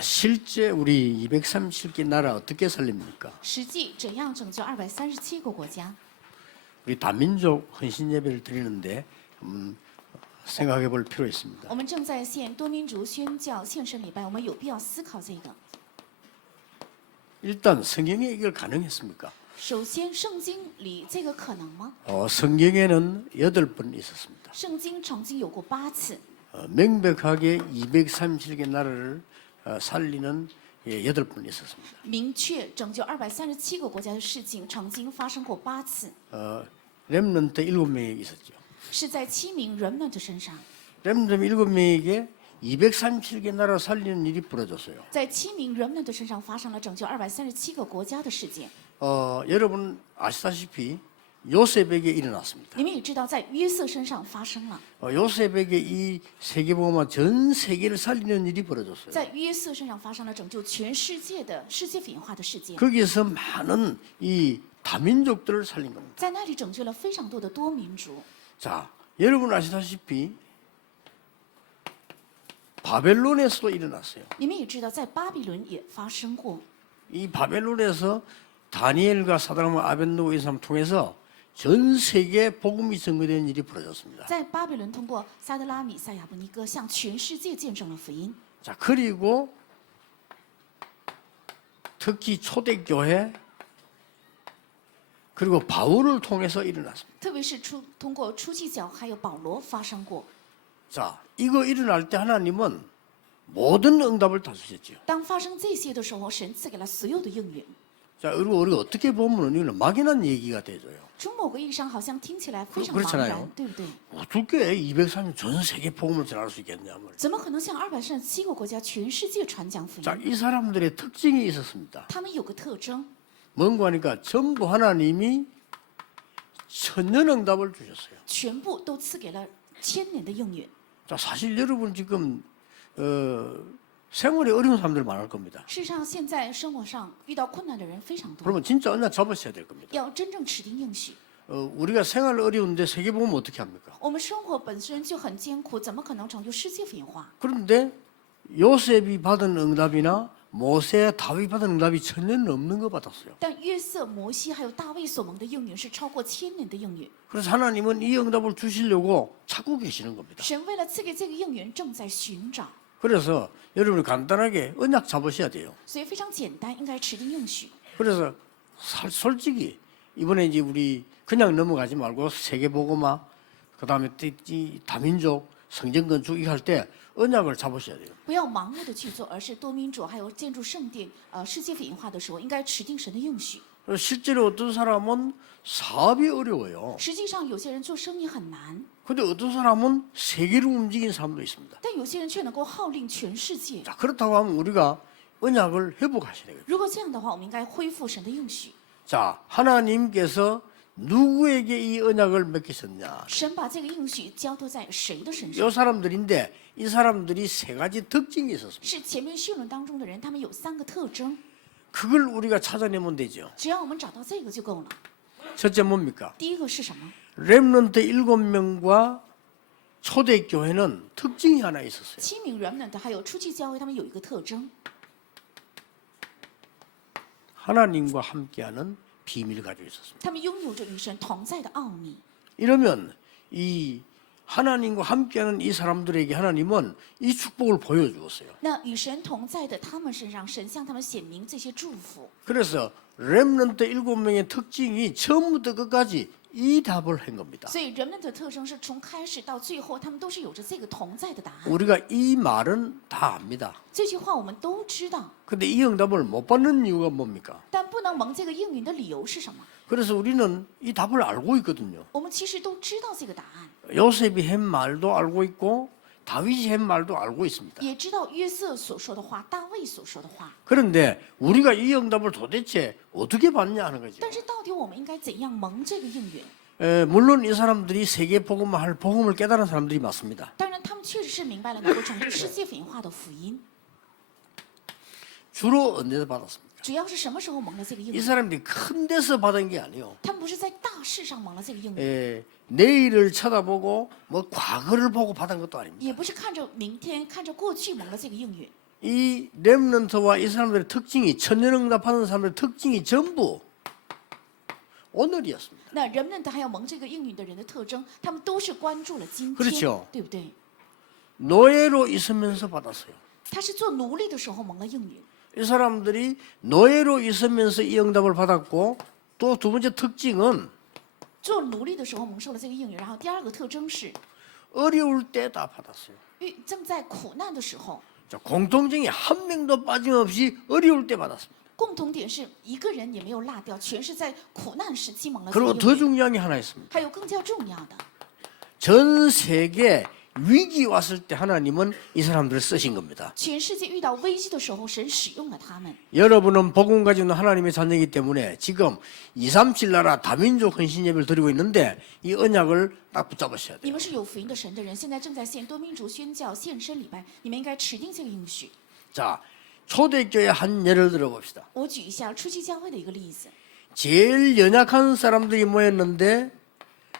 실제 우리 237개 나라 어떻게 살립니까? 实际怎样拯救237个国家？ 우리 다민족 헌신 예배를 드리는데 생각해 볼 필요 있습니다. 我们正在献多民族宣教献身礼拜，我们有必要思考这个。 일단 성경에 이걸 가능했습니까? 首先，圣经里这个可能吗？ 성경에는 8번 있었습니다. 圣经曾经有过8次， 명백하게 237개 나라를 살리는 8번 있었습니다. 明确拯救237个国家的事情曾经发生过8次， 렘넌트 7명에게 있었죠. 是在7名人们的身上， 렘넌트 7명에게 237개 나라 살리는 일이 벌어졌어요. 在7名人们的身上发生了拯救237个国家的事件。 여러분 아시다시피 요셉에게 일어났습니다. 你们也知道，在约瑟身上发生了， 요셉에게 이 세계복음화 전 세계를 살리는 일이 벌어졌어요. 在约瑟身上发生了拯救全世界的世界文化的事件， 거기에서 많은 이 다민족들을 살린 겁니다. 在那里拯救了非常多的多民族。 자, 여러분 아시다시피 바벨론에서도 일어났어요. 你们也知道，在巴比伦也发生过。 이 바벨론에서 다니엘과 사드락과 아벤노고 이 사람 통해서 전 세계 복음이 증거된 일이 벌어졌습니다. 在巴比伦通过撒德拉米赛亚伯尼哥向全世界见证了福音。 자, 그리고 특히 초대교회 그리고 바울을 통해서 일어났습니다. 特别是通过初期教还有保罗发生过。 자, 이거 일어날 때 하나님은 모든 응답을 다 주셨죠. 当发生这些的时候，神赐给了所有的应允。 자, 그리고 우리가 어떻게 보면 이거는 막연한 얘기가 되죠요. 从某个意义上，好像听起来非常 그렇잖아요 茫然，对不对？ 어떻게 230 전 세계 복음을 전할 수 있겠냐면. 怎么可能向237个国家全世界传讲福 자, 音？ 이 사람들의 특징이 있었습니다. 他们有个特征， 뭔가 하니까 전부 하나님이 천년 응답을 주셨어요. 全部都赐给了1000年的应允。 자, 사실 여러분 지금 생활에 어려운 사람들 많을 겁니다. 事实上，现在生活上遇到困难的人非常多， 그러면 진짜 언약 잡으셔야 될 겁니다. 要真正持定应许。 우리가 생활 어려운데 세계 복음 어떻게 합니까? 我们生活本身就很艰苦，怎么可能成就世界文化？ 그런데 요셉이 받은 응답이나 모세, 다윗 받은 응답이 천년 넘는 거 받았어요. 但约瑟、摩西还有大卫所蒙的应允是超过1000年的应允。 그래서 하나님은 이 응답을 주시려고 찾고 계시는 겁니다. 神为了赐给这个应允，正在寻找， 그래서 여러분이 간단하게 언약 잡으셔야 돼요. 所以非常简单，应该持定应许。 그래서 솔직히 이번에 이제 우리 그냥 넘어가지 말고 세계복음화, 그다음에 이 다민족 성전 건축 이거 할 때 언약을 잡으셔야 돼요. 不要盲目的去做，而是多民主还有建筑圣殿、世界文化的时候，应该持定神的应许。 실제로 어떤 사람은 사업이 어려워요. 实际上，有些人做生意很难， 근데 어떤 사람은 세계를 움직이는 사람도 있습니다. 但有些人却能够号令全世界。 자, 그렇다고 하면 우리가 언약을 회복하셔야 되겠죠. 如果这样的话，我们应该恢复神的应许。 자, 하나님께서 누구에게 이 언약을 맡기셨냐? 神把这个应许交托在谁的身 이 上？ 사람들인데 이 사람들이 세 가지 특징이 있었습니다. 是前面序论当中的人，他们有3个特征， 그걸 우리가 찾아내면 되죠. 只要我们找到这个就够了。 첫째 뭡니까? 第一个是什么？ 렘넌트 7명과 초대교회는 특징이 하나 있었어요. 7名人们的还有初期教会，他们有一个特征， 하나님과 함께하는 비밀을 가지고 있었습니다. 他们拥有着与神同在的奥秘。 이러면 이 하나님과 함께하는 이 사람들에게 하나님은 이 축복을 보여주었어요. 那与神同在的他们身上，神向他们显明这些祝福。 그래서 렘넌트 7명의 특징이 처음부터 끝까지 이 답을 한 겁니다. 所以人们的特征是从开始到最后，他们都是有着这个同在的答案。 우리가 이 말은 다 압니다. 这句话我们都知道， 근데 이 응답을 못 받는 이유가 뭡니까? 但不能蒙这个应允的理由是什么？ 그래서 우리는 이 답을 알고 있거든요. 我们其实都知道这个答案， 요셉이 한 말도 알고 있고 다윗이 한 말도 알고 있습니다. 也知道约瑟所说的话，大卫所说的话。 그런데 우리가 이 응답을 도대체 어떻게 받냐 하는 거죠. 但是到底我们应该怎样蒙这个应允？ 물론 이 사람들이 세계 복음화 할 복음을 깨달은 사람들이 맞습니다. 当然，他们确实是明白了能够成就世界文化的福音。 주로 언제서 받았습니까? 主要是什么时候蒙了这个应 이 允？ 사람들이 큰 데서 받은 게 아니에요. 他们不是在大事上蒙了这个应允， 내일을 쳐다보고 뭐 과거를 보고 받은 것도 아닙니다. 也不是看着明天、看着过去蒙了这个应允， 이 렘넌트와 이 사람들의 특징이 천년응답하는 사람들의 특징이 전부 오늘이었습니다. 那人们还有蒙这个应允的人的特征，他们都是关注了今 그렇 天 죠 ，对不对？ 노예로 있으면서 받았어요. 他是做奴隶的时候蒙了应允， 이 사람들이 노예로 있으면서 이 응답을 받았고 또 두 번째 특징은 做奴隶的时候蒙受了这个应允。然后第二个特征是， 어려울 때 다 받았어요. 正在苦难的时候， 자, 공통점이 한 명도 빠짐없이 어려울 때 받았습니다. 共同点是一个人也没有落掉，全是在苦难时期蒙了这 그리고 个 더 应允。 중요한 게 하나 있습니다. 还有更加重要的， 전 세계 위기 왔을 때 하나님은 이 사람들을 쓰신 겁니다. 全世界遇到危机的时候，神使用了他们。 여러분은 복음 가지고 있는 하나님의 자녀이기 때문에 지금 237 나라 다민족 헌신 예배를 드리고 있는데 이 언약을 딱 붙잡으셔야 你 돼요. 们是有福音的神的人，现在正在献多民族宣教献身礼拜，你们应该持定这个应许。 자, 초대교회 한 예를 들어봅시다. 我举一下初期教会的一个例子， 제일 연약한 사람들이 모였는데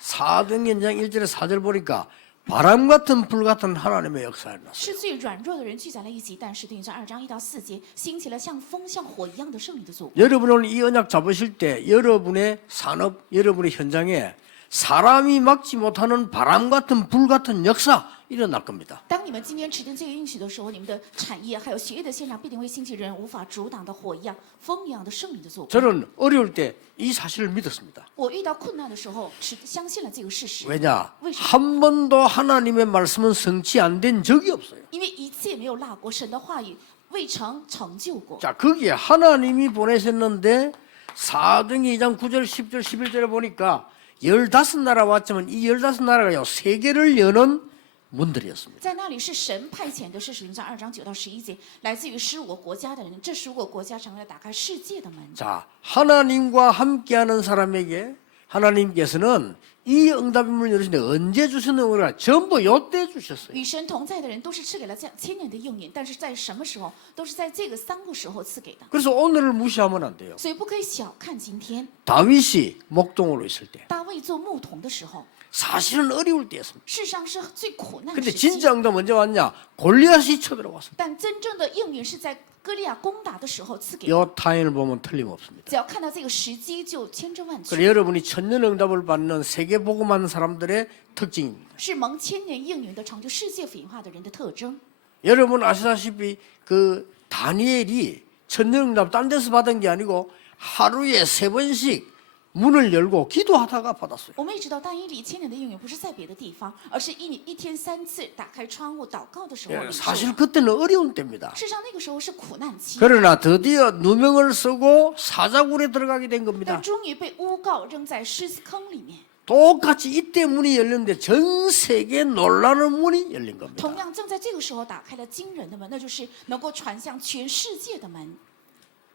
4등연장 1절에 4절 보니까 바람 같은 불 같은 하나님의 역사가 일어났어요. 是最软弱的人聚在了一起，但是对应在2章1到4节，兴起了像风像火一样的圣灵的作为。 여러분은 이 언약 잡으실 때 여러분의 산업, 여러분의 현장에 사람이 막지 못하는 바람 같은 불 같은 역사 일어날 겁니다. 当你们今天持定这个应许的时候，你们的产业还有学业的现场必定会兴起人无法阻挡的火一样、风一样的圣灵的作为。 저는 어려울 때 이 사실을 믿었습니다. 我遇到困难的时候，相信了这个事实， 왜냐? 为什么？ 한 번도 하나님의 말씀은 성취 안 된 적이 없어요. 因为一次也没有落过，神的话语未曾成就过。 자, 거기에 하나님이 보내셨는데 4등이 2장 9절, 10절, 11절에 보니까 15나라 왔지만 이 15나라가요, 세계를 여는 문들이었습니다. 在那里是神派遣的，是使徒在2章9到11节，来自于15个国家的人，这15个国家成为了打开世界的门。 자, 하나님과 함께하는 사람에게 하나님께서는 이 응답임을 열으시는데 언제 주셨는 거라 전부 요때 주셨어요. 与神同在的人都是赐给了这千年的应允，但是在什么时候，都是在这个3个时候赐给的， 그래서 오늘을 무시하면 안 돼요. 所以不可以小看今天。 다윗이 목동으로 있을 때 大卫做牧童的时候， 사실은 어려울 때였습니다. 事实上是最苦难 근데 时期， 진짜 응답 언제 왔냐? 골리앗이 쳐들어왔습니다. 但真正的应允是在歌利亚攻打的时候赐给的。 이 타인을 보면 틀림없습니다. 只要看到这个时机，就千真万确， 그래서 여러분이 천년 응답을 받는 세계 복음하는 사람들의 특징입니다. 是蒙千年应允的成就世界福音化的人的特征。 여러분 아시다시피 그 다니엘이 천년 응답 딴 데서 받은 게 아니고 하루에 3번씩 문을 열고 기도하다가 받았어요. 我们也知道，但以理千年的应允不是在别的地方，而是一天3次打开窗户祷告的时候领受。 사실 그때는 어려운 때입니다. 事实上那个时候是苦难期， 그러나 드디어 누명을 쓰고 사자굴에 들어가게 된 但 겁니다. 终于被诬告扔在狮子坑里面。 똑같이 이때 문이 열렸는데 전 세계 놀라는 문이 열린 겁니다. 同样，正在这个时候打开了惊人的门，那就是能够传向全世界的门。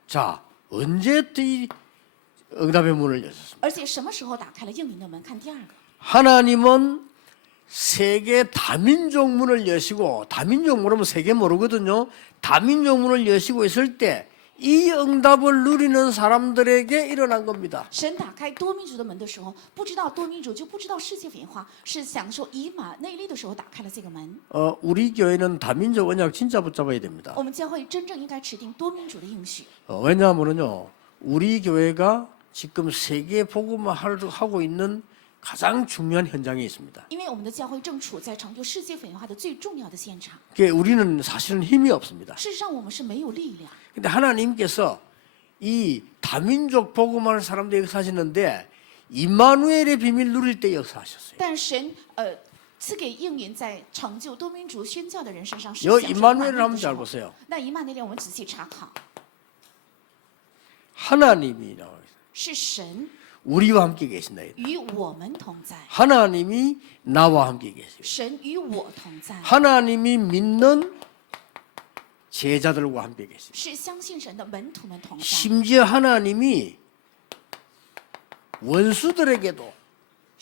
자, 언제 이 응답의 문을 열었습니다. 而且什么时候打开了应允的门？看第2个， 하나님은 세계 다민족 문을 여시고 다민족 모르면 세계 모르거든요. 다민족 문을 여시고 있을 때 이 응답을 누리는 사람들에게 일어난 겁니다. 神打开多民族的门的时候，不知道多民族就不知道世界文化，是享受以马内利的时候打开了这个门。 우리 교회는 다민족 언약 진짜 붙잡아야 됩니다. 我们教会真正应该持定多民族的应许， 왜냐하면요, 우리 교회가 지금 세계 복음을 하고 있는 가장 중요한 현장에 있습니다. 因为我们的教会正处在成就世界文化的最重要的现场。 우리는 사실은 힘이 없습니다. 事实上，我们是没有力量。 근데 하나님께서 이 다민족 복음하는 사람들 역사하시는데 임마누엘의 비밀 누릴 때 역사하셨어요. 但神赐给应允在成就多民族宣教的人身上是 여 享受 임마누엘을 满 한번 的时 잘 候。 보세요. 那以马内利我们仔细查考， 하나님이 나와요. 是神 우리와 함께 계신다. 与我们同在， 하나님이 나와 함께 계세요. 神与我同在， 하나님이 믿는 제자들과 함께 계세요. 是相信神的门徒们同在， 심지어 하나님이 원수들에게도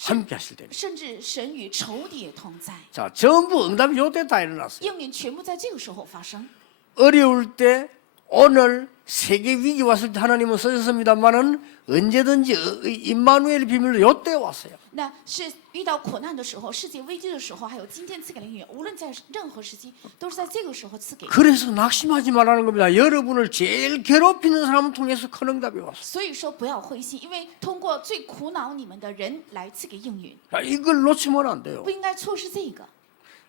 함께 하실 때입니다. 甚至神与仇敌也同在。 자, 전부 응답이 요때 다 일어났어요. 应允全部在这个时候发生。 어려울 때 오늘 세계 위기 왔을 때 하나님은 쓰셨습니다만은 언제든지 임마누엘 비밀로 요때 왔어요. 那是遇到苦难的时候，世界危机的时候，还有今天赐给的应允，无论在任何时期，都是在这个时候赐给。 그래서 낙심하지 말라는 겁니다. 여러분을 제일 괴롭히는 사람을 통해서 큰 응답이 왔어요. 所以说不要灰心，因为通过最苦恼你们的人来赐给应允， 자, 이걸 놓치면 안 돼요. 不应该错失这个。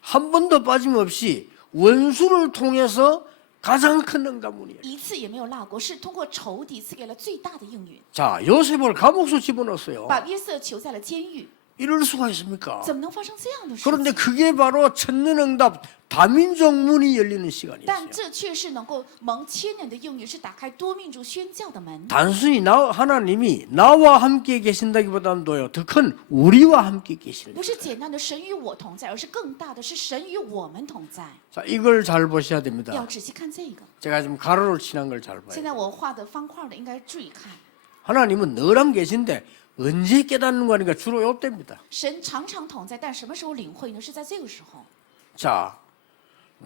한 번도 빠짐없이 원수를 통해서 가장 큰 응답문이에요. 一次也没有落过，是通过仇敌赐给了最大的应允， 자, 요셉을 감옥소 집어넣었어요. 把约瑟囚在了监狱。 이럴 수가 있습니까? 怎么能发生这样的事 그런데 情？ 그게 바로 천년응답 다민족 문이 열리는 시간이었어요. 但这却是能够蒙千年的应允，是打开多民族宣教的门。 단순히 하나님이 나와 함께 계신다기보다는요, 더 큰 우리와 함께 계시는. 不是简单的神与我同在，而是更大的是神与我们同在。 자, 이걸 잘 보셔야 要 됩니다. 仔细看这个。 제가 지금 가로를 칠한 걸 잘 现 봐요. 在我画的方块的，应该注意看。 하나님은 늘 함 계신데 언제 깨닫는 거 하니까 주로 요때입니다. 神常常同在，但什么时候领会呢？是在这个时候。 자,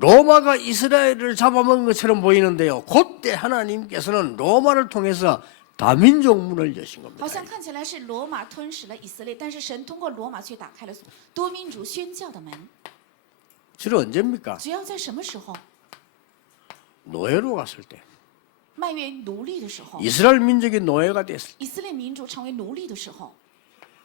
로마가 이스라엘을 잡아먹은 것처럼 보이는데요. 그때 하나님께서는 로마를 통해서 다민족 문을 여신 好 겁니다. 像看起来是罗马吞噬了以色列，但是神通过罗马却打开了多民族宣教的门。 주로 언제입니까? 只要在什么时候？ 노예로 갔을 때. 卖为奴隶的时候， 이스라엘 민족이 노예가 됐을 때. 以色列民族成为奴隶的时候，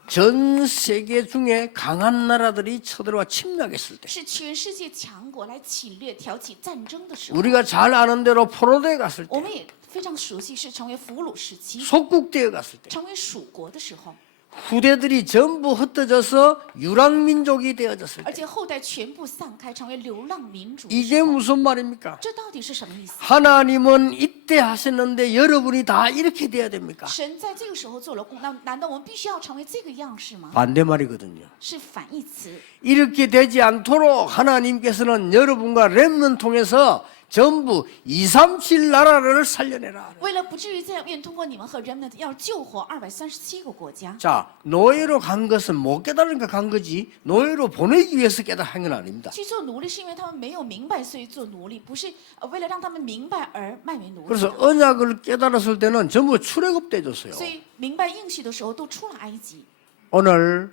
전 세계 중에 강한 나라들이 쳐들어와 침략했을 때. 是全世界强国来侵略、挑起战争的时候。 우리가 잘 아는 대로 포로대에 갔을 我 때. 们也非常熟悉，是成为俘虏时期， 속국대에 갔을 때. 成为属国的时候， 후대들이 전부 흩어져서 유랑민족이 되어졌을 而 때. 且后代全部散开，成为流浪民族的 이게 时候。 무슨 말입니까? 这到底是什么意思？ 하나님은 이때 하셨는데 여러분이 다 이렇게 돼야 됩니까? 神在这个时候做了工，那难道我们必须要成为这个样式吗？ 반대말이거든요. 是反义词。 이렇게 되지 않도록 하나님께서는 여러분과 렘넌 통해서 전부 237 나라를 살려내라. 为了不至于这样，愿通过你们和人们要救活237个国家。 자, 노예로 간 것은 못 깨달으니까 간 거지 노예로 보내기 위해서 깨달은 건 아닙니다. 去做奴隶是因为他们没有明白，所以做奴隶，不是为了让他们明白而卖为奴隶 그래서 的。 언약을 깨달았을 때는 전부 출애굽돼졌어요. 所以明白应许的时候，都出了埃及。 오늘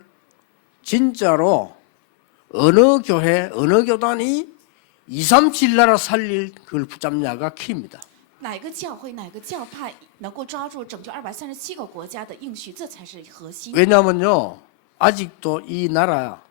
진짜로 어느 교회, 어느 교단이 237 나라 살릴 그걸 붙잡냐가 키입니다. 哪个教会、哪个教派能够抓住拯救237个国家的应许，这才是核心。 왜냐하면요, 아직도 이 나라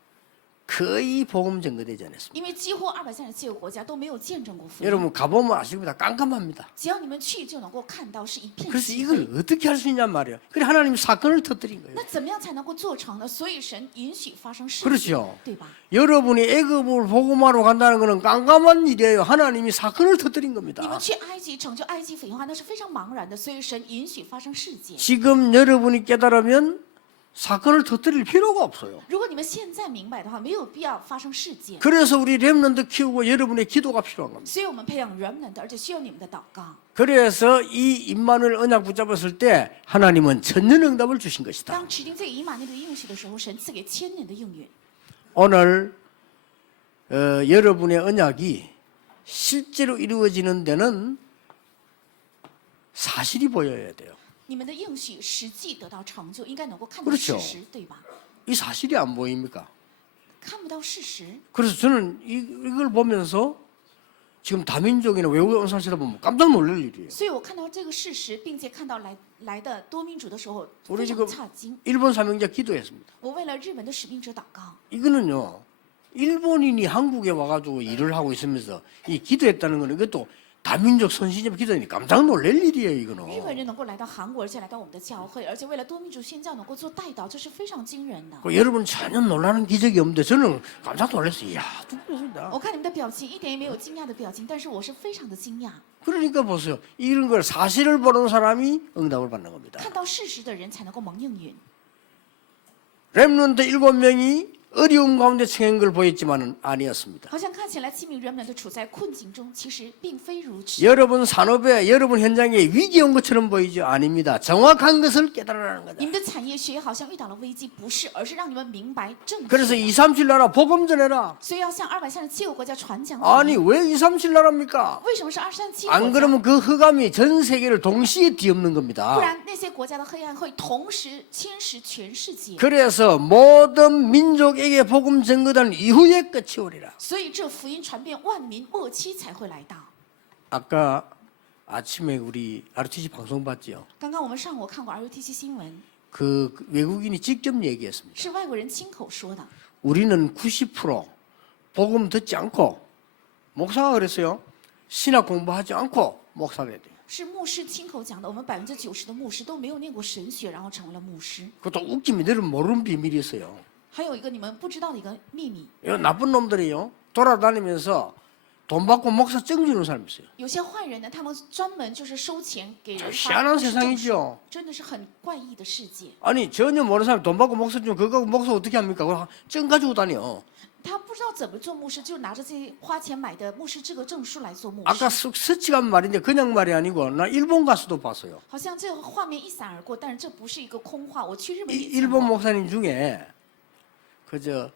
거의 복음 전거되지 않았습니다. 因为几乎237个国家都没有见证过福音。 여러분 가보면 아십니다. 깜깜합니다. 只要你们去，就能够看到是一片 그래서 漆黑。 이걸 어떻게 할 수 있냔 말이에요. 그래 하나님 사건을 터뜨린 거예요. 那怎么样才能够做成呢？所以神允许发生事 그렇죠 情，对吧？ 여러분이 애굽을 복음하러 간다는 것은 깜깜한 일이에요. 하나님이 사건을 터뜨린 你 겁니다. 们去埃及拯救埃及匪化，那是非常茫然的，所以神允许发生事件。 지금 여러분이 깨달으면 사건을 터뜨릴 필요가 없어요. 如果你们现在明白的话，没有必要发生事件。 그래서 우리 렘넌트 키우고 여러분의 기도가 필요한 겁니다. 所以我们培养 remnant，而且需要你们的祷告。 그래서 이 임마누엘 언약 붙잡았을 때 하나님은 천년응답을 주신 것이다. 当持定这个以马内利的应许的时候，神赐给千年的应允。 오늘 여러분의 언약이 실제로 이루어지는 데는 사실이 보여야 돼요. 你们的应许实际得到成就，应该能够看到 그렇죠 事实，对吧？ 이 사실이 안 보입니까? 看不到事实， 그래서 저는 이걸 보면서 지금 다민족이나 외국에 온 사람들 보면 깜짝 놀랄 일이에요. 所以我看到这个事实，并且看到来的多民主的时候， 우리 非 지금 常诧惊。 일본 사명자 기도했습니다. 我为了日本的使命者祷告。 이거는요, 일본인이 한국에 와가지고 일을 하고 있으면서 이 기도했다는 거는 이것도 다민족 선신협 기도니 깜짝 놀랄 일이에요, 日 이거는. 本人能够来到韩国，而且来到我们的教会，而且为了多民主宣教能够做代祷，这是非常惊人的。 여러분 전혀 놀라는 기적이 없는데 저는 깜짝 놀랐어요. 이야, 죽겠습니다. 我看你们的表情一点也没有惊讶的表情，但是我是非常的惊讶。 그러니까 보세요. 이런 걸 사실을 보는 사람이 응답을 받는 겁니다. 看到事实的人才能够蒙应允。 렘넌트 7명이 어려움 가운데 처한 걸 보였지만은 아니었습니다. 好像看起来器皿人们都处在困境中，其实并非如此。 여러분 산업에 여러분 현장에 위기 온 것처럼 보이죠? 아닙니다. 정확한 것을 깨달으라는 거다. 你们的产业学好像遇到了危机，不是，而是让你们明白正确 그래서 的。 237 나라 복음 전해라. 所以要向237个国家传讲福 아니 音。 왜 237 나라입니까? 为什么是237 안 个国家？ 그러면 그 흑암이 전 세계를 동시에 뒤엎는 不 겁니다. 然那些国家的黑暗会同时侵蚀全世界。 그래서 모든 민족에게 복음 전거된 이후에 끝이 오리라. 所以这福音传遍万民，末期才会来到。 아까 아침에 우리 RTC 방송 봤죠? 刚刚我们上午看过 RUTC 新闻， 그 외국인이 직접 얘기했습니다. 是外国人亲口说的。 우리는 90% 복음 듣지 않고 목사가 그랬어요. 신학 공부하지 않고 목사가 돼요. 是牧师亲口讲的，我们90%的牧师都没有念过神学，然后成为了牧师。 그것도 웃기면 너는 모르는 비밀이 있어요. 还有一个你们不知道的一个秘密， 이 나쁜 놈들이요. 돌아다니면서 돈 받고 목사 증 주는 사람이 있어요. 有些坏人呢，他们专门就是收钱给人 희한한 牧师证书 세상이죠. 真的是很怪异的世界。 아니 전혀 모르는 사람이 돈 받고 목사 주면 그거 목사 어떻게 합니까? 그거 증 가지고 다녀. 他不知道怎么做牧师，就拿着这些花钱买的牧师资格证书来做牧 아까 师。 스치간 말인데 그냥 말이 아니고 나 일본 가서도 봤어요. 好像这个画面一闪而过，但是这不是一个空话。我去日本 이 也见 일본 过， 목사님 중에 그저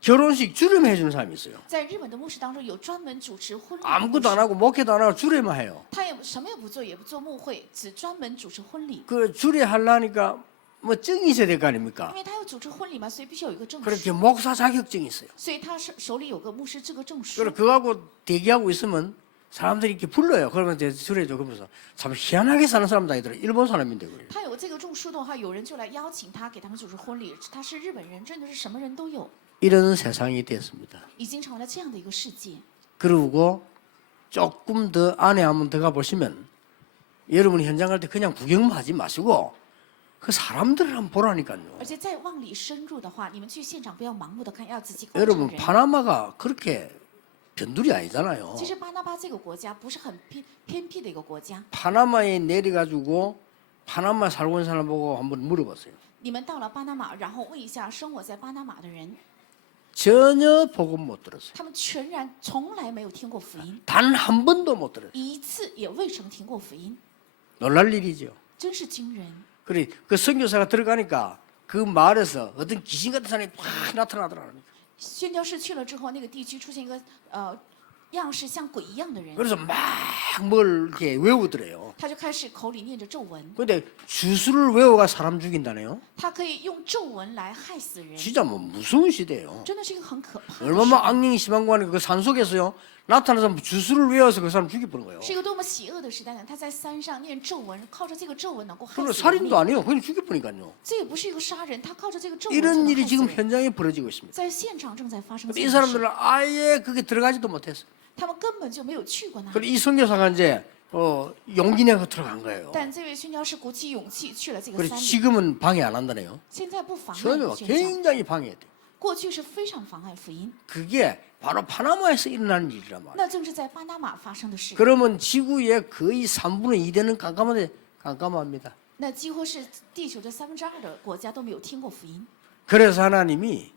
결혼식 주례만 해주는 사람이 있어요. 在日本的牧师当中有专门主持婚礼的牧 아무것도 안 师， 하고 목회도 안 하고 주례만 해요. 他也什么也不做，也不做牧会，只专门主持婚礼。 그 주례하려니까 뭐 증이 있어야 될 거 因 아닙니까? 为他要主持婚礼嘛，所以必须有一个证 그렇게 书， 목사 자격증이 있어요. 所以他手里有个牧师资格证书 그래 。 그거하고 대기하고 있으면 사람들이 이렇게 불러요. 그러면 이제 주례죠. 그러면서 참 희한하게 사는 사람도 아니더라. 일본 사람인데 그래요. 他有这个证书的话，有人就来邀请他给他们主持婚礼。他是日本人，真的是什么人都有， 이런 세상이 됐습니다. 已经成为了这样的一个世界。 그리고 조금 더 안에 한번 들어가 보시면 여러분 현장 갈 때 그냥 구경만 하지 마시고 그 사람들을 한번 보라니까요. 而且再往里深入的话，你们去现场不要盲目的看，要仔细观察 여러분 人。 파나마가 그렇게 변두리 아니잖아요. 其实巴拿巴这个国家不是很偏僻的一个国家。 파나마에 내려가지고 파나마 살고 있는 사람 보고 한번 물어봤어요. 你们到了巴拿马，然后问一下生活在巴拿马的人， 전혀 복음 못 들었어요. 他们全然从来没有听过福音， 단 한 번도 못 들었어요. 一次也未曾听过福音， 놀랄 일이죠. 真是惊人。 그래 그 선교사가 들어가니까 그 마을에서 어떤 귀신 같은 사람이 확 나타나더라고요. 宣教士去了之后，那个地区出现一个样式像鬼一样的人， 그래서 막 뭘 이렇게 외우더래요. 他就开始口里念着咒文， 근데 주술을 외워가 사람 죽인다네요. 他可以用咒文来害死人， 진짜 뭐 무서운 시대예요. 真的是一个很可怕的事 얼마나 악령이 심한 거 아니까 그 산속에서요 나타나서 주술을 외워서 그 사람 죽여버린 거예요. 是一个多么邪恶的时代呢？他在山上念咒文，靠着这个咒文能够害 그리고 死人 살인도 命。 아니에요. 그냥 죽여버리니까요. 这也不是一个杀人，他靠着这个咒文就 이런 能 일이 害死 지금 人。 현장에 벌어지고 있습니다. 在现场正在发生这 이 样的事， 사람들은 아예 그게 들어가지도 못했어요. 他们根本就没有去过那 그리고 里。 이 선교사가 이제 용기 내서 들어간 거예요. 但这位宣教士鼓起勇气去了这个 그래서 山里， 지금은 방해 안 한다네요. 现在不妨碍 전혀 宣教。 굉장히 방해돼요. 过去是非常妨碍福音， 그게 바로 파나마에서 일어나는 일이란 말이에요. 那正是在巴拿马发生的事。 그러면 지구의 거의 3분의 2 되는 깜깜합니다. 那几乎是地球的2/3的国家都没有听过福音。 그래서 하나님이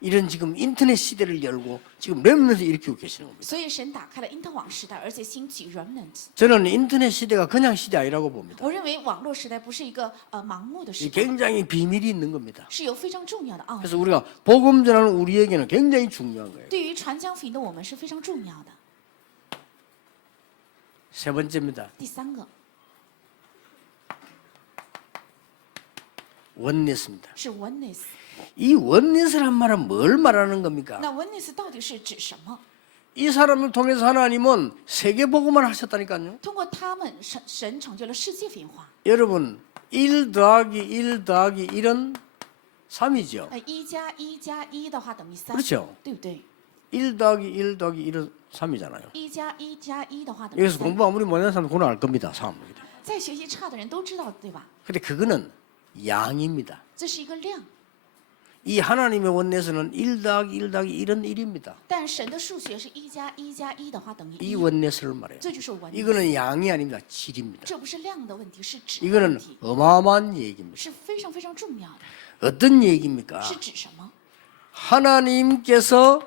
이런 지금 인터넷 시대를 열고 지금 렘넌트 일으키고 계시는 겁니다. 所以神打开了因特网时代，而且兴起 remnant。 저는 인터넷 시대가 그냥 시대 아니라고 봅니다. 我认为网络时代不是一个盲目的 이 时代， 굉장히 비밀이 있는 겁니다. 是有非常重要的奥秘。 그래서 우리가 복음 전하는 우리에게는 굉장히 중요한 거예요. 对于传讲福音的我们是非常重要的。 세 번째입니다. 第三个 원네스입니다. 是 oneness。 이 원네스란 말은 뭘 말하는 겁니까? 那 oneness 到底是指什么？ 이 사람을 통해서 하나님은 세계 복음을 하셨다니까요. 通过他们，神成就了世界文化。 여러분 1 더하기 1 더하기 1은 3이죠. 1+1+1的话等于3， 그렇죠. 对不对？ 1 더하기 1 더하기 1은 3이잖아요. 1+1+1的话等于 여기서 3。 공부 아무리 못하는 사람 그건 알 겁니다. 3. 在学习差的人都知道，对吧？ 근데 그거는 양입니다. 这是一个量， 이 하나님의 원내에서는 1 더하기 1 더하기 1은 1입니다. 但神的数学是1+1+1的话等于 이 1， 원내스를 말해요. 这就是 oneness。 이거는 양이 아닙니다. 질입니다. 这不是量的问题，是质的 이거는 问题， 어마어마한 얘기입니다. 是非常非常重要的。 어떤 얘기입니까? 是指什么？ 하나님께서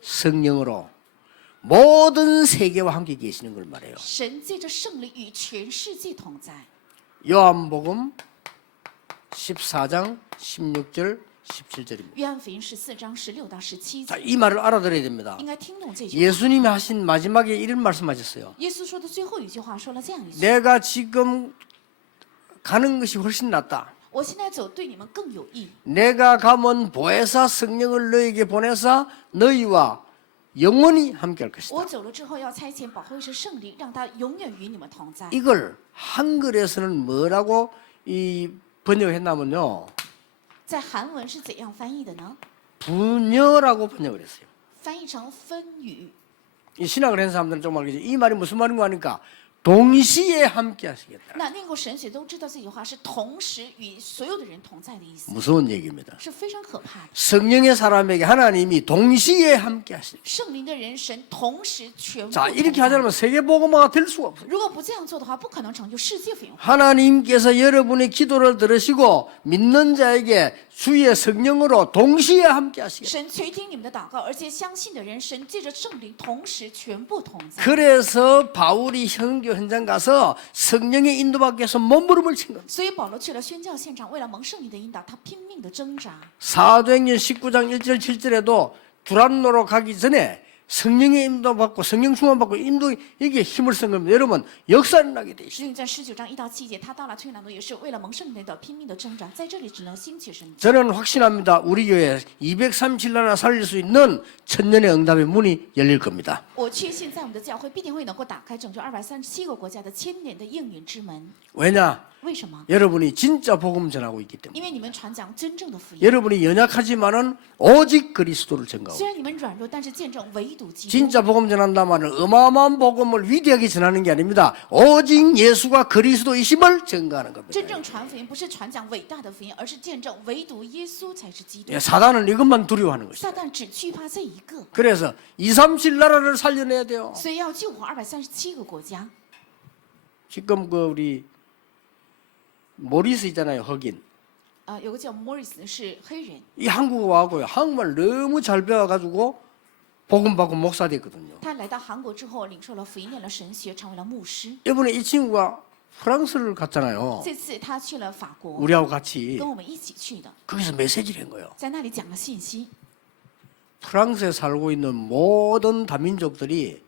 성령으로 모든 세계와 함께 계시는 걸 말해요. 神借着圣灵与全世界同在。 요한복음 14장 16절 17절입니다. 约翰福音14章16到17 자, 节， 이 말을 알아들어야 됩니다. 应该听懂这句话。 예수님이 하신 마지막에 이런 말씀하셨어요. 耶稣说的最后一句话说了这样一句： 내가 지금 가는 것이 훨씬 낫다. 我现在走对你们更有益。 내가 가면 보혜사 성령을 너에게 보내사 너희와 영원히 함께할 것이다. 我走了之后要差遣保惠师圣灵，让他永远与你们同在。 이걸 한글에서는 뭐라고 이 번역했냐면요. 在韩文是怎样翻译的呢？ 부녀라고 번역을 했어요. 翻译成分语。 이 신학을 한 사람들은 좀 알겠죠. 이 말이 무슨 말인가 하니까 동시에 함께 하시겠다. 那念过神学都知道这句话是同时与所有的人同在的意思， 무서운 얘기입니다. 是非常可怕的。 성령의 사람에게 하나님이 동시에 함께 하시다. 圣灵的人，神同时全部 자, 同 이렇게 在。 하자면 세계복음화가 될 수가 없어요. 如果不这样做的话，不可能成就世界福音化。 하나님께서 여러분의 기도를 들으시고 믿는 자에게 주의 성령으로 동시에 함께 하시겠다. 神垂听你们的祷告，而且相信的人，神借着圣灵同时全部同在。 그래서 바울이 선교 현장 가서 성령의 인도받기 위해서 몸부림을 친 겁니다. 所以保罗去了宣教现场，为了蒙圣灵的引导，他拼命的挣扎。 사도행전 19장 1절 7절에도 두란노로 가기 전에 성령의 인도받고 성령 충만받고 인도 여기에 힘을 쓴 겁니다. 여러분 역사는 나게 돼 있어요. 所以在19章1到7节，他到了推拿路，也是为了蒙圣灵的引导，拼命的挣扎。在这里只能兴起神迹。 저는 확신합니다. 우리 교회 237나라 살릴 수 있는 천년의 응답의 문이 열릴 겁니다. 我确信，在我们的教会必定会能够打开拯救237个国家的千年的应允之门。 왜냐? 为什么？ 여러분이 진짜 복음 전하고 있기 때문에. 因为你们传讲真正的福音。 여러분이 연약하지만은 오직 그리스도를 전가하고 虽然你们软弱，但是见证唯独基督。 진짜 복음 전한다마는 어마어마한 복음을 위대하게 전하는 게 아닙니다. 오직 예수가 그리스도이심을 전가하는 겁니다. 真正传福音不是传讲伟大的福音，而是见证唯独耶稣才是基督。 예, 사단은 이것만 두려워하는 것이죠. 撒旦只惧怕这一个， 그래서 237 나라를 살려내야 돼요. 所以要救活237个国家。 지금 그 우리 모리스 있잖아요. 흑인. 有个叫 Morris 是黑人， 이 한국어 와고요. 한국말 너무 잘 배워가지고 복음 받고 목사 됐거든요. 他来到韩国之后领受了福音，念了神学，成为了牧师。 이번에 이 친구가 프랑스를 갔잖아요. 这次他去了法国， 우리하고 같이 跟我们一起去的， 거기서 메시지를 한 거예요. 在那里讲了信息。 프랑스에 살고 있는 모든 다민족들이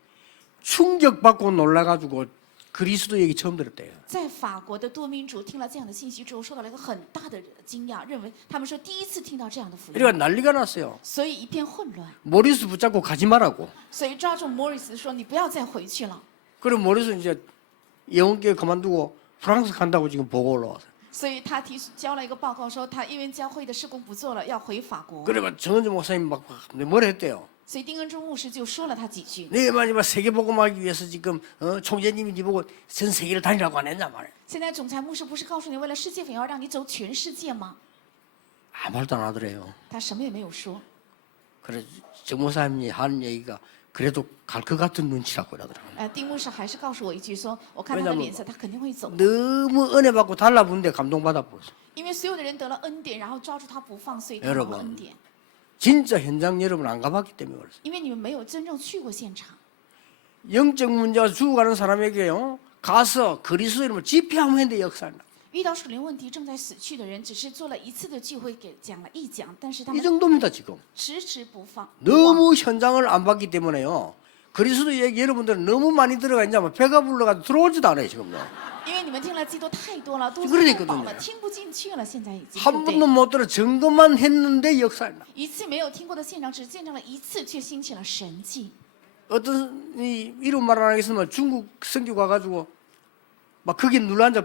충격받고 놀라가지고 그리스도 얘기 처음 들었대요. 在法国的多民族听了这样的信息之后，受到了一个很大的惊讶，认为他们说第一次听到这样的福音， 그러니까 난리가 났어요. 所以一片混乱。 모리스 붙잡고 가지 말라고. 所以抓住 Morris 说：“你不要再回去了。 그럼 모리스 이제 영원교회 그만두고 프랑스 간다고 지금 보고 올라왔어요. ”所以他交了一个报告说，他因为教会的事工不做了，要回法国。 그러면 정은주 목사님 막 뭐라 했대요. 所以丁恩忠牧师就说了他几句。 네 마지막 세계 복음하기 위해서 지금 총재님이 네 보고 전 세계를 다니라고 안 했냐 말이야. 现在总裁牧师不是告诉你，为了世界福音要让你走全世界吗？ 아무 말도 안 하더래요. 他什么也没有说。 그래서 정 목사님이 하는 얘기가 그래도 갈 것 같은 눈치라고 그러더라고요. 丁牧师还是告诉我一句说，我看他的脸色，他肯定会走， 너무 은혜 받고 달라붙는데 감동받아 보세요. 因为所有的人得了恩典，然后抓住他不放，所以他 여러 得了 분 恩典。 진짜 현장 여러분 안 가봤기 때문에 그렇습니다. 因为你们没有真正去过现场， 영적 문제가 죽어가는 사람에게요 가서 그리스도 이름을 집회하면 했는데 역사나. 遇到属灵问题正在死去的人，只是做了一次的聚会，给讲了一讲，但是他 이 们 정도입니다 지금. 迟迟不放。 너무 현장을 안 봤기 때문에요. 그리스도 얘기 여러분들은 너무 많이 들어가 있냐 면 배가 불러가지고 들어오지도 않아요 지금요. 因为你们听了基督太多了，肚 그러니 子 거든요 太饱了，听不进去了。现在已经对 한 不对 번도 못 들어 점검만 했는데 역사나. 一次没有听过的现场，只见证了一次，却兴起了神迹。 어떤 이 이름 말 안 하겠으면 중국 선교 가가지고 막 거기 눌러앉아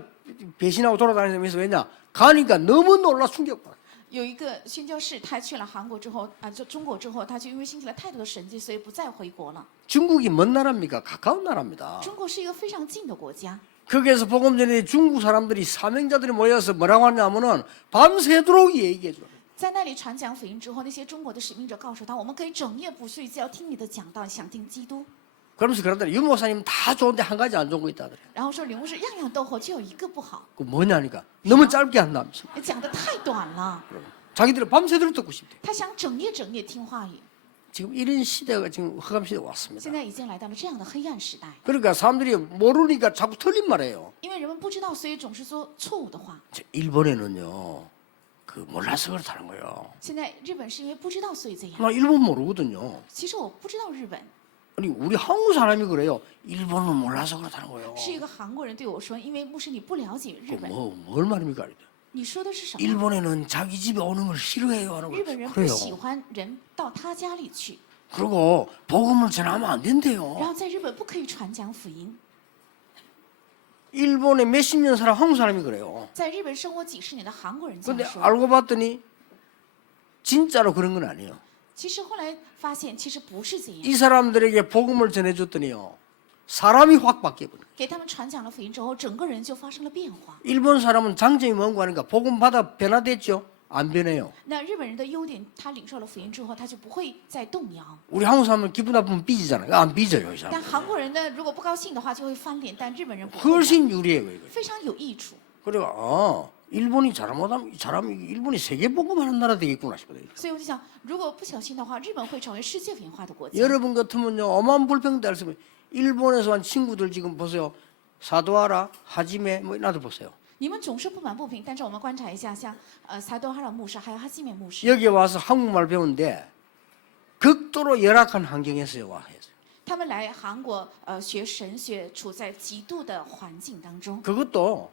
배신하고 돌아다니면서 왜냐 가니까 너무 놀라 충격받아. 有一个宣教士，他去了韩国之后就中国之后，他就因为兴起了太多的神迹，所以不再回国了。 중국이 먼 나라입니까? 가까운 나라입니다. 中国是一个非常近的国家， 거기에서 복음 전에 중국 사람들이 사명자들이 모여서 뭐라고 하냐면은 밤새도록 얘기해 줘. 在那里传讲福音之后，那些中国的使命者告诉他，我们可以整夜不睡觉，听你的讲道，想听基督。 그러면서 그러더래. 유 목사님 다 좋은데 한 가지 안 좋은 거 있다더래. 然后说吕牧师样样都好，就有一个不好， 그 뭐냐니까 너무 짧게 한다면서. 讲的太短了。 자기들은 밤새도록 듣고 싶대. 他想整夜整夜听话语。 지금 이런 시대가 지금 흑암 시대가 现 왔습니다. 在已经来到了这样的黑暗时代， 그러니까 사람들이 모르니까 자꾸 틀린 말해요. 因为人们不知道，所以总是说错误的话。 일본에는요, 그 몰라서 그렇다는 거예요. 现在日本是因为不知道，所以这样。 나 일본 모르거든요. 其实我不知道日本， 아니 우리 한국 사람이 그래요. 일본은 몰라서 그렇다는 거예요. 是一个韩国人对我说，因为牧师你不了解日本， 뭘 말입니까? 你说的是什么？ 일본에는 자기 집에 오는 걸 싫어해요 하는 日本人 거예요. 不喜欢人到他家里去， 그리고 복음을 전하면 안 然 된대요. 后在日本不可以传讲福音。 일본에 몇십 년 살아 한국 사람이 그래요. 在日本生活几十年的韩国人这 근데 样说， 알고 봤더니 진짜로 그런 건 아니에요. 其实后来发现其实不是这样。 이 사람들에게 복음을 전해줬더니요, 사람이 확 바뀌어버려요. 给他们传讲了福音之后，整个人就发生了变化。 일본 사람은 장점이 뭔가 하니까 복음 받아 변화됐죠? 안 변해요. 那日本人的优点，他领受了福音之后，他就不会再动摇。 우리 한국 사람은 기분 나쁘면 삐지잖아요. 안 삐져요, 이 사람. 但韩国人呢，如果不高兴的话，就会翻脸。但日本人不会的， 훨씬 유리해요, 이거. 非常有益处。 그래가 일본이 잘하면 일본이 세계 복음하는 나라 되겠구나 싶어요. 所以我就想，如果不小心的话，日本会成为世界文化的国家。 여러분 같으면요, 어마어마한 불평대 할 수 있어요. 일본에서 온 친구들 지금 보세요. 사도하라, 하지메, 뭐 나도 보세요. 你们总是不满不平，但是我们观察一下，像萨多哈拉牧师还有哈基美牧师， 여기 와서 한국말 배우는데 극도로 열악한 환경에서 와 해서 他们来韩国学神学，处在极度的环境当中。 그것도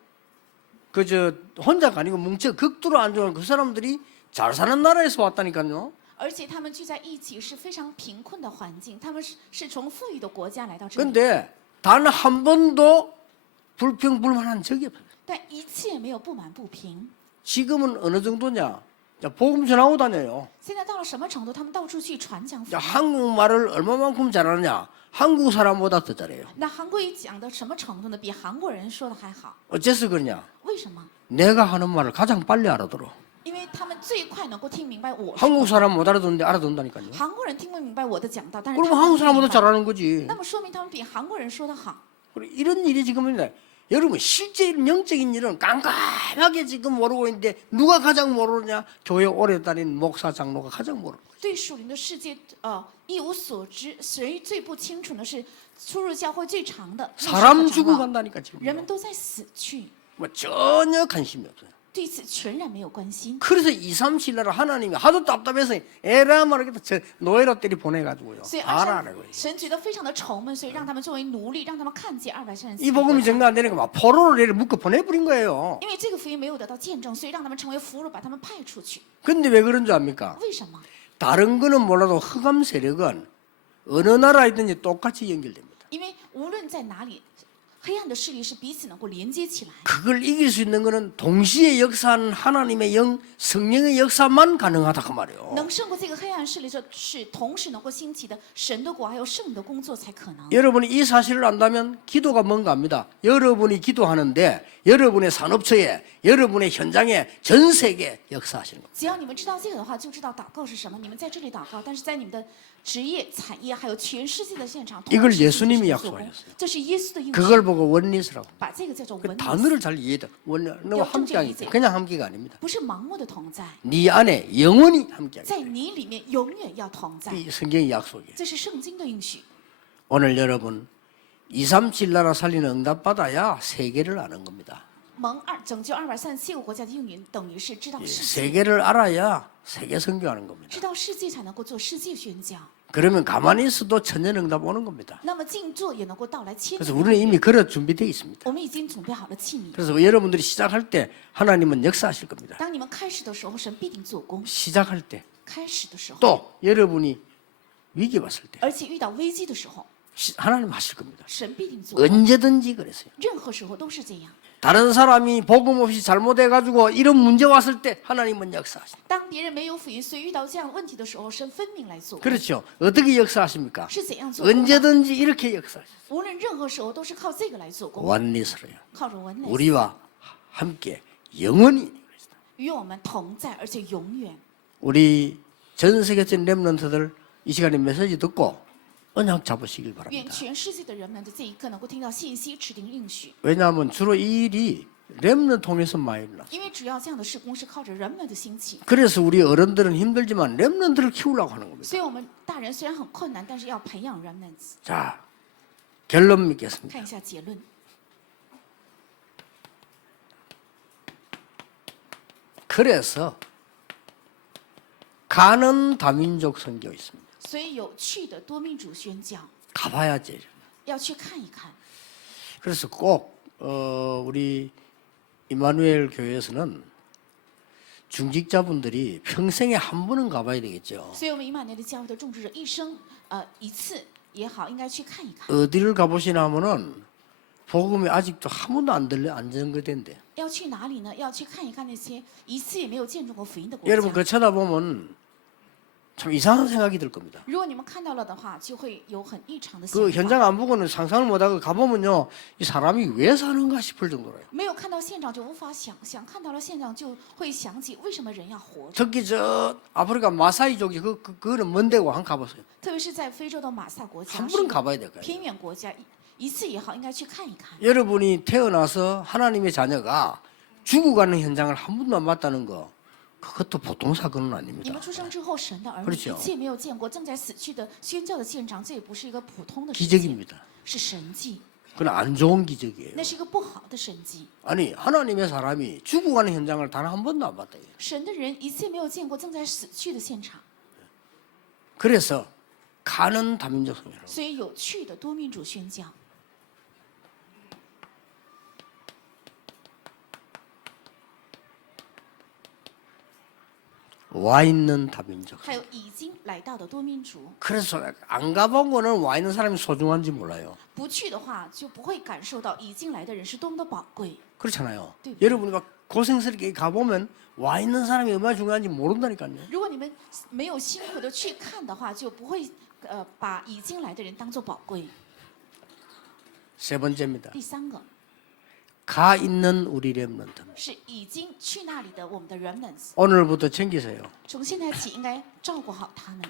그저 혼자가 아니고 뭉쳐 극도로 안 좋은 그 사람들이 잘 사는 나라에서 왔다니까요. 而且他们聚在一起是非常贫困的环境，他们是从富裕的国家来到这里， 근데 단 한 번도 불평불만한 적이 없어요. 但一切没有不满不平。 지금은 어느 정도냐? 자, 복음 전하고 다녀요. 现在到了什么程度？他们到处去传讲福 자, 音。 한국말을 얼마만큼 잘하느냐? 한국 사람보다 더 잘해요. 那韩国语讲的什么程度呢？比韩国人说的还好。 어째서 그러냐? 为什么？ 내가 하는 말을 가장 빨리 알아들어. 因为他们最快能够听明白我说。 한국 사람 못 알아듣는데 알아듣는다니까요. 韩国人听不明白我的讲道，但是他 그러면 们 한국 听明 사람보다 白 잘하는 거지. 那么说明他们比韩国人说的好。 그리고 이런 일이 지금입니다. 여러분 실제 영적인 일은 깜깜하게 지금 모르고 있는데 누가 가장 모르느냐? 교회 오래 다닌 목사 장로가 가장 모르는 거예요. 对属灵的世界，一无所知，谁最不清楚的是出入教会最长的牧师和 사람 长 죽어간다니까 老 지금. 人们都在死去， 뭐 전혀 관심이 없어요. 对此全然没有关心。 그래서 2, 3, 7 나라 하나님이 하도 답답해서 에라 말하겠다 저 노예로 때리 보내가지고요. 所以 알아라고. 神觉得非常的愁闷，所以让他们作为奴隶，让他们看见234 이 복음이 정리 안 되니까 막 포로를 얘를 묶어 보내버린 거예요. 因为这个福音没有得到见证，所以让他们成为俘虏，把他们派出去。 근데 왜 그런 줄 압니까? 为什么？ 다른 거는 몰라도 흑암 세력은 어느 나라이든지 똑같이 연결됩니다. 因为无论在哪里，黑暗的势力是彼此能够连接起来。 그걸 이길 수 있는 거는 동시에 역사하는 하나님의 영, 성령의 역사만 가능하다 그 말이에요. 能胜过这个黑暗势力，这是同时能够兴起的神的国还有圣的工作才可能。 여러분이 이 사실을 안다면 기도가 뭔가 합니다. 여러분이 기도하는데 여러분의 산업처에, 여러분의 현장에, 전 세계에 역사하시는 겁니다. 只要你们知道这个的话，就知道祷告是什么。你们在这里祷告，但是在你们的职业、产业还有全世界的现场， 이걸 同时 예수님이 进行做工 약속하셨어요. 这是耶稣的应许， 그걸 보고 원리스라고. 把这个叫做 그 文理， 단어를 잘 이해해야 돼. 너무 함께하기 때문에 그냥 함께가 아닙니다. 不是盲目的同在， 네 안에 영원히 함께하기 在你里面永远要同在， 이 성경의 약속이에요. 这是圣经的应许。 오늘 여러분 237 나라 살리는 응답 받아야 세계를 아는 겁니다. 拯救237个国家的应允，等于是知道世界， 세계를 알아야 세계 선교하는 겁니다. 知道世界才能够做世界宣教。 그러면 가만히 있어도 천년 응답 오는 겁니다. 那么静坐也能够到来千 그래서 年。 우리는 이미 그래 준비되어 있습니다. 我们已经准备好了器皿。 그래서 여러분들이 시작할 때 하나님은 역사하실 겁니다. 当你们开始的时候，神必定做工。 시작할 때 开始的时候， 또 여러분이 위기 왔을 때 而且遇到危机的时候， 하나님 하실 겁니다. 神必定做工。 언제든지 그랬어요. 任何时候都是这样。 다른 사람이 복음 없이 잘못해가지고 이런 문제 왔을 때 하나님은 역사하십니다. 当别人没有福音，所以遇到这样的问题的时候，神分明来做工。 그렇죠. 어떻게 역사하십니까? 是怎样做工的？ 언제든지 이렇게 역사하십니다. 无论任何时候都是靠这个来做工， 완리스로요. 靠着文类 우리와 함께 영원히. 与我们同在，而且永远。 우리 전 세계적인 렘넌트들 이 시간에 메시지 듣고 언약 잡으시길 愿 바랍니다. 全世界的人们的这一刻能够听到信息，指定应许。 왜냐하면 주로 이 일이 렘넌트 통해서 많이 일어났어요. 因为主要这样的事工是靠着人们的兴起， 그래서 우리 어른들은 힘들지만 렘넌트를 키우려고 하는 겁니다. 所以我们大人虽然很困难，但是要培养 remnants。 자, 결론 맺겠습니다. 看一下结论， 그래서 가는 다민족 선교 있습니다. 所以有趣的多民主宣教 가봐야지. 要去看一看。 그래서 꼭 우리 이마누엘 교회에서는 중직자분들이 평생에 한 번은 가봐야 되겠죠. 所以我们以马内利教会的种植者一生一次也好，应该去看一看。 어디를 가보시나 하면은 복음이 아직도 한 번도 안 전거된대. 要去哪里呢？要去看一看那些一次也没有见证过福音的国 여러분 家。 그 쳐다보면 참 이상한 생각이 들 겁니다. 如果你们看到了的话，就会有很异常的想 그 法。 현장 안 보고는 상상을 못하고 가보면요, 이 사람이 왜 사는가 싶을 정도로요. 没有看到现场就无法想象，看到了现场就会想起为什么人要活着。 특히 저 아프리카 마사이족이 그거는 먼 데고 한 가봤어요. 特别是在非洲的马萨国家， 한 是 번은 가봐야 될 거예요. 偏远国家，一次也好，应该去看一看。 여러분이 태어나서 하나님의 자녀가 죽어가는 현장을 한 번도 안 봤다는 거, 그것도 보통 사건은 你 아닙니다. 们出生之后，神的儿女 그렇죠 一次也没有见过正在死去的宣教的现场，这也不是一个普通的事情， 기적입니다. 是神迹， 그건 안 좋은 기적이에요. 那是一个不好的神迹。 아니 하나님의 사람이 죽어가는 현장을 단 한 번도 안 봤다. 神的人一次也没有见过正在死去的现场， 그래서 가는 다민족 성회로 所以有趣的多民主宣教。 와 있는 다민족. 还有已经来到的多民族， 그래서 안 가본 거는 와 있는 사람이 소중한지 몰라요. 不去的话就不会感受到已经来的人是多么的宝贵。 그렇잖아요. 네. 여러분이 막 고생스럽게 가보면 와 있는 사람이 얼마나 중요한지 모른다니까요. 如果你们没有辛苦的去看的话，就不会把已经来的人当做宝贵。 세 번째입니다. 第三个 가 있는 우리 렘넌트. 是已经去那里的我们的 remnants， 오늘부터 챙기세요. 从现在起应该照顾好他们。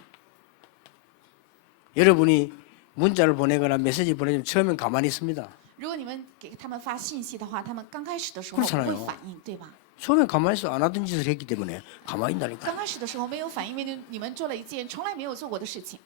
여러분이 문자를 보내거나 메시지 보내면 처음엔 가만히 있습니다. 如果你们给他们发信息的话，他们刚开始的时候不 그렇잖아요 会反应，对吧？ 처음엔 가만히 있어 안 하던 짓을 했기 때문에 가만히 있다니까. 刚开始的时候没有反应，因为你们做了一件从来没有做过的事情，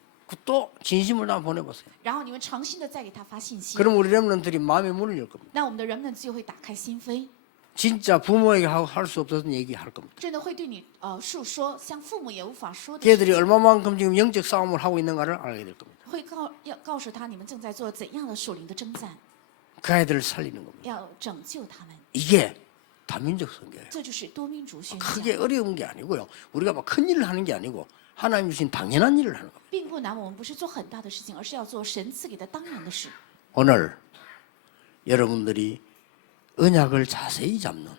또 진심을 다 보내보세요. 然后你们诚心的再给他发信息， 그럼 우리 렘넌트들이 마음의 문을 열 겁니다. 那我们的人们就会打开心扉， 진짜 부모에게 할 수 없었던 얘기 할 겁니다. 真的会对你述说像父母也无法说的事 걔들이 情， 얼마만큼 지금 영적 싸움을 하고 있는가를 알게 될 겁니다. 会要告诉他你们正在做怎样的属灵的征战， 그 아이들을 살리는 겁니다. 要拯救他们， 이게 다민족 선교예요. 这就是多民族宣教， 크게 어려운 게 아니고요. 우리가 막 큰 일을 하는 게 아니고 하나님 주신 당연한 일을 하는 겁니다. 并不难。我们不是做很大的事情，而是要做神赐给的当然的事。 오늘 여러분들이 언약을 자세히 잡는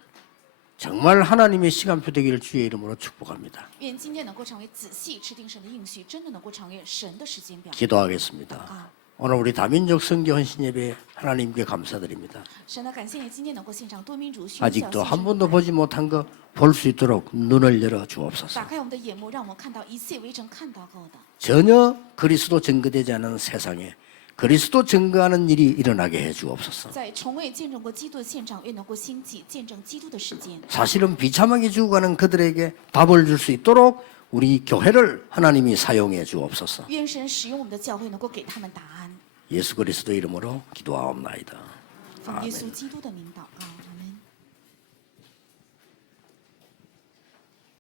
정말 하나님의 시간표 되기를 주의 이름으로 축복합니다. 愿今天能够成为仔细吃定神的应许，真的能够成为神的时间表。 기도하겠습니다. 아. 오늘 우리 다민족 선교 헌신 예배 하나님께 감사드립니다. 神呢，感谢你今天能够献上多民族宣教， 아직도 献 한 上 번도 爱 보지 못한 거 볼 수 있도록 눈을 열어 주옵소서. 打开我们的眼目，让我们看到一切未曾看到过的。 전혀 그리스도 증거되지 않은 세상에 그리스도 증거하는 일이 일어나게 해 주옵소서. 在从未见证过基督的现场，愿能够兴起见证基督的事件。 사실은 비참하게 죽어가는 그들에게 답을 줄 수 있도록 우리 교회를 하나님이 사용해 주옵소서. 愿神使用我们的教会，能够给他们答案。 예수 그리스도 이름으로 기도하옵나이다. 奉耶稣基督的名祷告。